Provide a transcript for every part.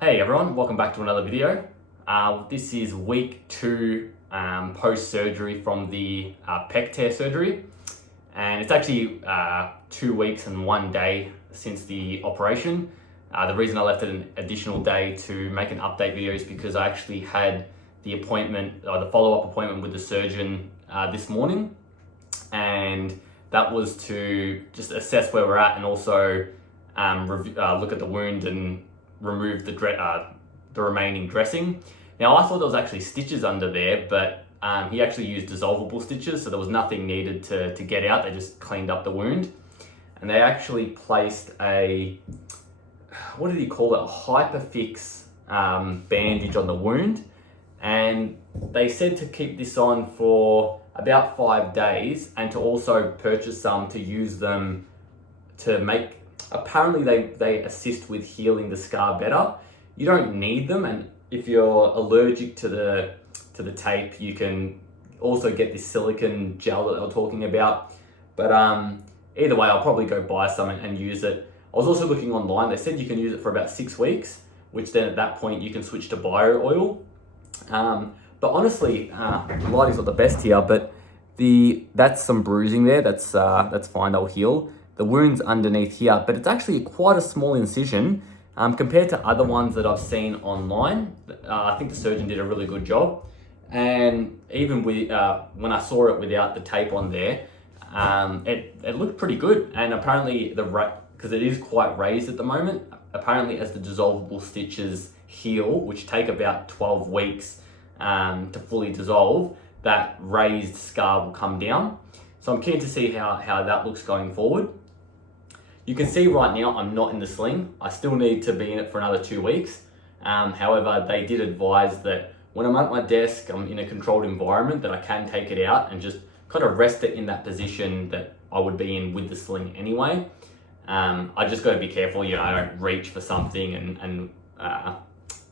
Hey everyone, welcome back to another video. This is week 2 post-surgery from the pec tear surgery, and it's actually 2 weeks and 1 day since the operation. The reason I left it an additional day to make an update video is because I actually had the appointment, or the follow-up appointment with the surgeon this morning, and that was to just assess where we're at and also look at the wound and remove the remaining dressing. Now I thought there was actually stitches under there, but he actually used dissolvable stitches, so there was nothing needed to get out. They just cleaned up the wound, and they actually placed a, what did he call it, a hyperfix bandage on the wound, and they said to keep this on for about 5 days and to also purchase some to use them to make, apparently they assist with healing the scar better. You don't need them, and if you're allergic to the tape, you can also get this silicone gel that they were talking about. But either way, I'll probably go buy some and use it. I was also looking online. They said you can use it for about 6 weeks, which then at that point you can switch to bio oil. But honestly, lighting's not the best here, but that's some bruising there. That's fine. They'll heal. The wound's underneath here, but it's actually quite a small incision compared to other ones that I've seen online. I think the surgeon did a really good job, and even with when I saw it without the tape on there, it looked pretty good. And apparently because it is quite raised at the moment, apparently as the dissolvable stitches heal, which take about 12 weeks to fully dissolve, that raised scar will come down. So I'm keen to see how that looks going forward. You can see right now I'm not in the sling. I still need to be in it for another 2 weeks. However, they did advise that when I'm at my desk, I'm in a controlled environment, that I can take it out and just kind of rest it in that position that I would be in with the sling anyway. I just got to be careful, I don't reach for something and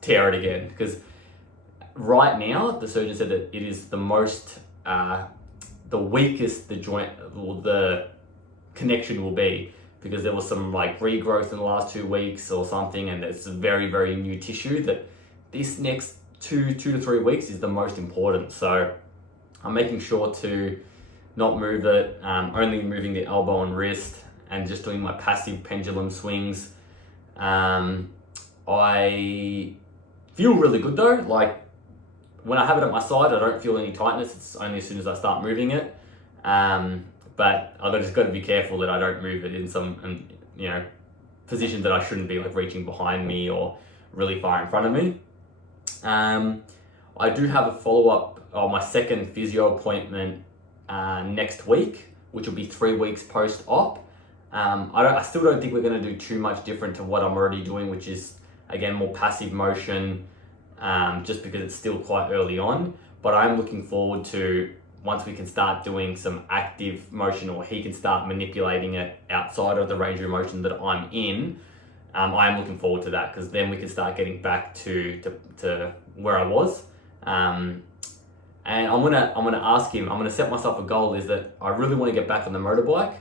tear it again, because right now the surgeon said that it is the most, the weakest the joint or the connection will be, because there was some like regrowth in the last 2 weeks or something, and it's a very, very new tissue that this next 2 to 3 weeks is the most important. So I'm making sure to not move it, only moving the elbow and wrist, and just doing my passive pendulum swings. I feel really good though. Like when I have it at my side, I don't feel any tightness. It's only as soon as I start moving it. But I've just got to be careful that I don't move it in some, position that I shouldn't be, like reaching behind me or really far in front of me. I do have a follow-up, or my second physio appointment next week, which will be 3 weeks post-op. I still don't think we're going to do too much different to what I'm already doing, which is, again, more passive motion, just because it's still quite early on. But I'm looking forward to, once we can start doing some active motion, or he can start manipulating it outside of the range of motion that I'm in, I am looking forward to that, because then we can start getting back to where I was. And I'm gonna ask him, I'm gonna set myself a goal, is that I really want to get back on the motorbike.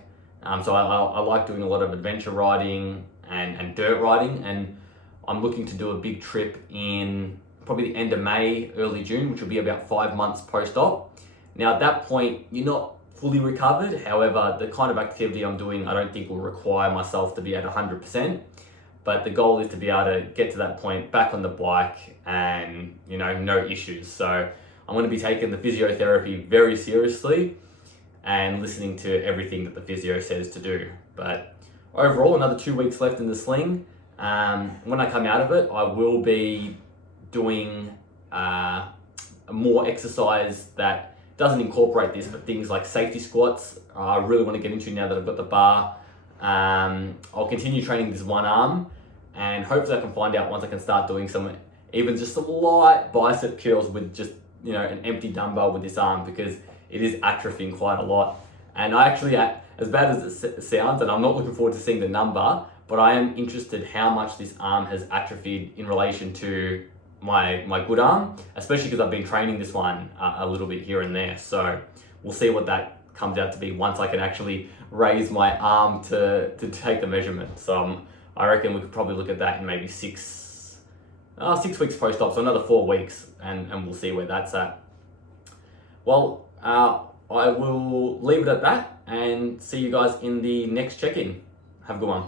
So I like doing a lot of adventure riding and dirt riding, and I'm looking to do a big trip in probably the end of May, early June, which will be about 5 months post-op. Now at that point, you're not fully recovered. However, the kind of activity I'm doing, I don't think will require myself to be at 100%. But the goal is to be able to get to that point, back on the bike, and no issues. So I'm going to be taking the physiotherapy very seriously and listening to everything that the physio says to do. But overall, another 2 weeks left in the sling. When I come out of it, I will be doing more exercise that doesn't incorporate this, but things like safety squats, I really want to get into now that I've got the bar. I'll continue training this one arm, and hopefully I can find out once I can start doing even just some light bicep curls with just, an empty dumbbell with this arm, because it is atrophying quite a lot. And I actually, as bad as it sounds, and I'm not looking forward to seeing the number, but I am interested how much this arm has atrophied in relation to my good arm, especially because I've been training this one a little bit here and there. So we'll see what that comes out to be once I can actually raise my arm to take the measurement. So I reckon we could probably look at that in maybe 6 weeks post-op, so another 4 weeks, and we'll see where that's at. Well, I will leave it at that and see you guys in the next check-in. Have a good one.